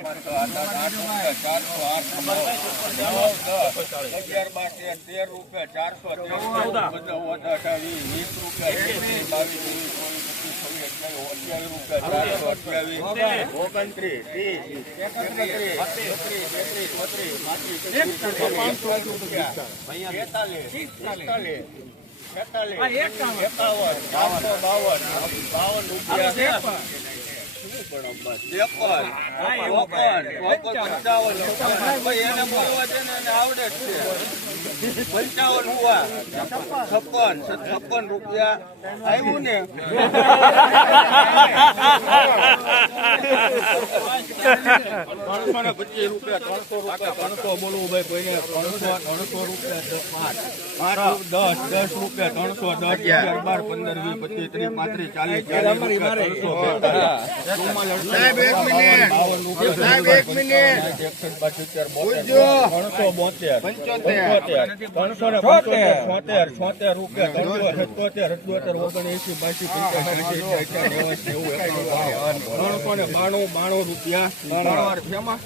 ત્રણસો આઠ આઠ રૂપિયા ચારસો આઠ નવ દસ અગિયાર બાર તેર તેર વીસ રૂપિયા એકવીસ બાવીસ છેતાલીસ એકાવન. બાવન બાવન રૂપિયા. પંચાવન એને છપ્પન છપ્પન રૂપિયા પચીસ રૂપિયા ત્રણસો રૂપિયા ત્રણસો બોલવું ભાઈ કોઈને ત્રણસો ત્રણસો રૂપિયા પાંચ દસ દસ રૂપિયા ત્રણસો દસ અગિયાર, બાર, પંદર, વીસ, પચીસ, ત્રીસ, પાંત્રીસ, ચાલીસ ત્રણસો બાણું બાણું રૂપિયા. બાણું શેમાં?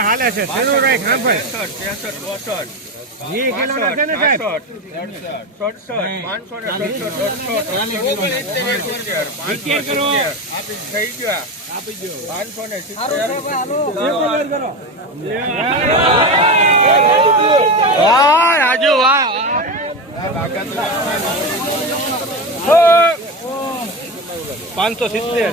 હાલે. છે. શેનું રાખ ભાઈ ત્રેસઠ, ચોસઠ, વીસ કિલો ને સાહેબ? સડસઠ, સડસઠ, પાંચસો ને સડસઠ. આપી થઈ ગયા પાંચસો ને વાહ રાજુ વાહ. પાંચસો સિત્તેર.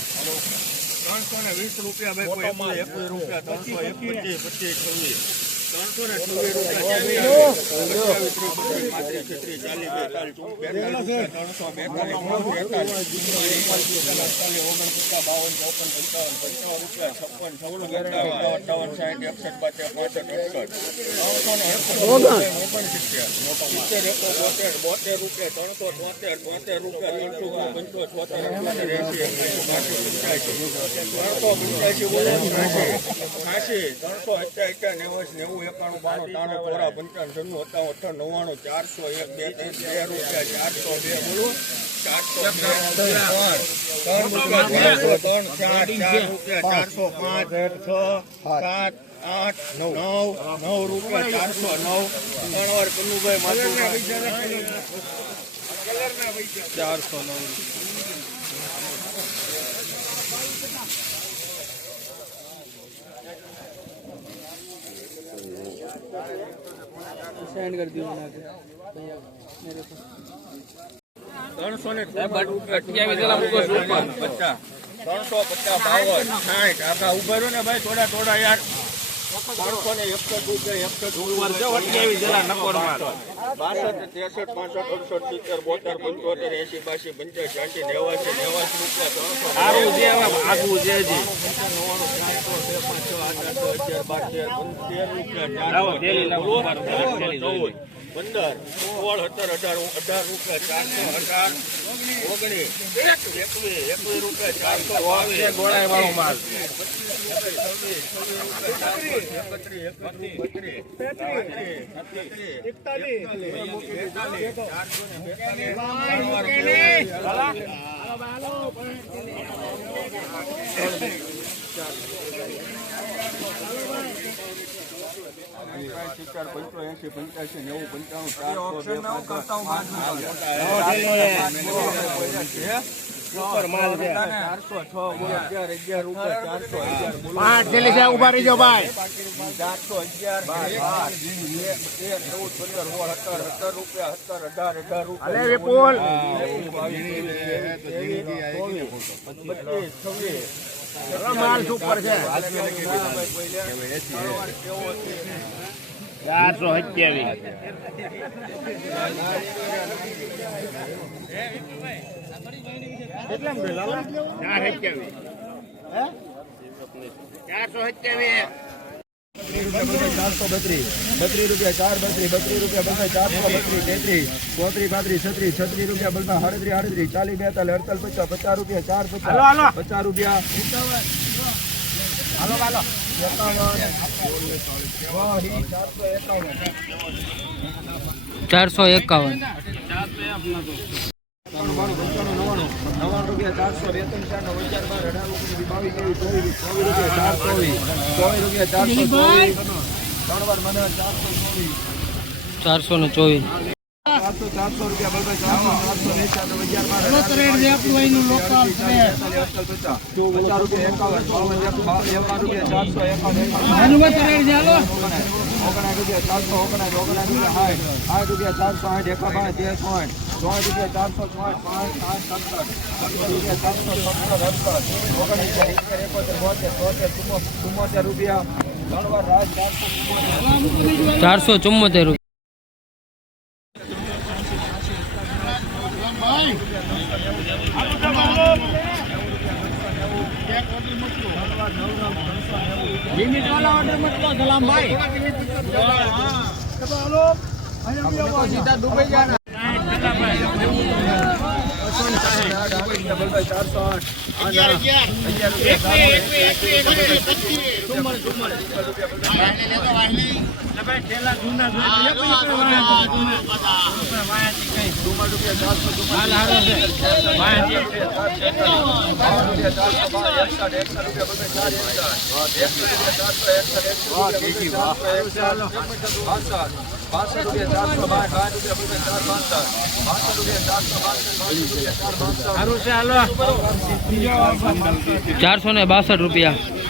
ને વીસ રૂપિયા ભાઈ કોઈ એકવીસ, એકવીસ રૂપિયા ત્રણસો એક પચીસ પચીસ છવ્વીસ ત્રણસો પંચ્યાસી, ત્રણસો અઠ્યા નેવું નેવું એકાણું બાણું ત્રાણું ચોરા પંચાવન છન્નું નવ્વાણું, ચારસો એક, બે, ત્રણ, બે રૂપિયા, ચારસો બે, બોલું. ચારસો ત્રણ, ચાર ચાર રૂપિયા ચારસો પાંચ છ સાત, આઠ, નવ નવ રૂપિયા, ચારસો નવ. ત્રણ વાર ચારસો નવ सेंड कर दियो बना के भैया मेरे को ત્રણસો ને પચાસ ત્રણસો પચાસ બાવન સાઠ આખા ઉભા રહ્યો ને ભાઈ થોડા થોડા યાર ત્રણસો ને એકસઠ રૂપિયા એકસઠ બાસઠ ત્રેસઠ પાસઠ અડસઠ સિત્તેર બોતેર પંચોતેર એસી બાસી પંચ્યાસી એસી નેવાસી નેવાસી રૂપિયા ત્રણસો નવ્વાણું ચારસો ત્રેપન છ આઠ આઠ અગિયાર બાર તેર તેર રૂપિયા ચૌદ. પંદર. સોળ સત્તર અઢાર અઢાર રૂપિયા ચારસો અઢાર. ઓગણીસ. એકવીસ. એકવીસ રૂપિયા ચારસો બાવીસ ગોળાઈ વાળો માલ. પંચ્યાસી નેવું પંચાણું ચારસો બે ચારસો છ બોલો અગિયાર અગિયાર રૂપિયા ચારસો અગિયાર પાંચ થેલી છે ઊભા રહીજો ભાઈ ચારસો અગિયાર બાર તેર ચૌદ પંદર સોળ સત્તર સત્તર રૂપિયા સત્તર અઢાર અઢાર રૂપિયા વિપુલ છવ્વીસ માલ સુપર છે ચારસો સત્યાવીસ ચાર સત્યાવીસ ચારસો સત્યાવીસ ચારસો બત્રીસ બત્રીસ રૂપિયા ચાર બત્રીસ બત્રીસ રૂપિયા બધા ચારસો બત્રીસ તેત્રીસ ચોત્રીસ પાંત્રીસ છત્રીસ છત્રીસ રૂપિયા બધા સાડત્રીસ આડત્રીસ ચાલીસ બેતાલીસ અડતાલીસ પચાસ પચાસ રૂપિયા ચાર પચાસ પચાસ રૂપિયા હાલો હાલો ચારસો એકાવન. નવ્વાણું રૂપિયા ચારસો બે ચાર નવ હજાર બાર અઢાર ઓગણીસ બાવીસ ત્રેવીસ ચોવીસ ચોવીસ રૂપિયા ચાર ચોવીસ ચોવીસ રૂપિયા ચારસો ચોવીસ ત્રણ વાર મને ચારસો ચોવીસ. ચારસો ને ચોવીસ. ચારસો ચારસો રૂપિયા હજાર પચાસ રૂપિયા ચારસો એકાવન ઓગણાઠ રૂપિયા. ચારસો ઓગણાઠ ઓગણાઠ રૂપિયા સાઠ સાઠ રૂપિયા ચારસો આઠ એકા પાંચ તેર પોઈન્ટ. ચોઠ રૂપિયા ચારસો ચોઈઠ પાંચ સત્તર. રૂપિયા ચારસો સત્તર સત્તર ઓગણીસ એકોતેર બોતેર તોતેર ચુમ્મોતેર રૂપિયા. ચારસો ચુમ્મોતેર. લિમિટ વાળા ઓર્ડર મતલો સલામ ભાઈ સીધા દુબઈ જાના ચારસો બાર રૂપિયા ચારસો બાર પાંચસો ચારસો ને બાસઠ રૂપિયા.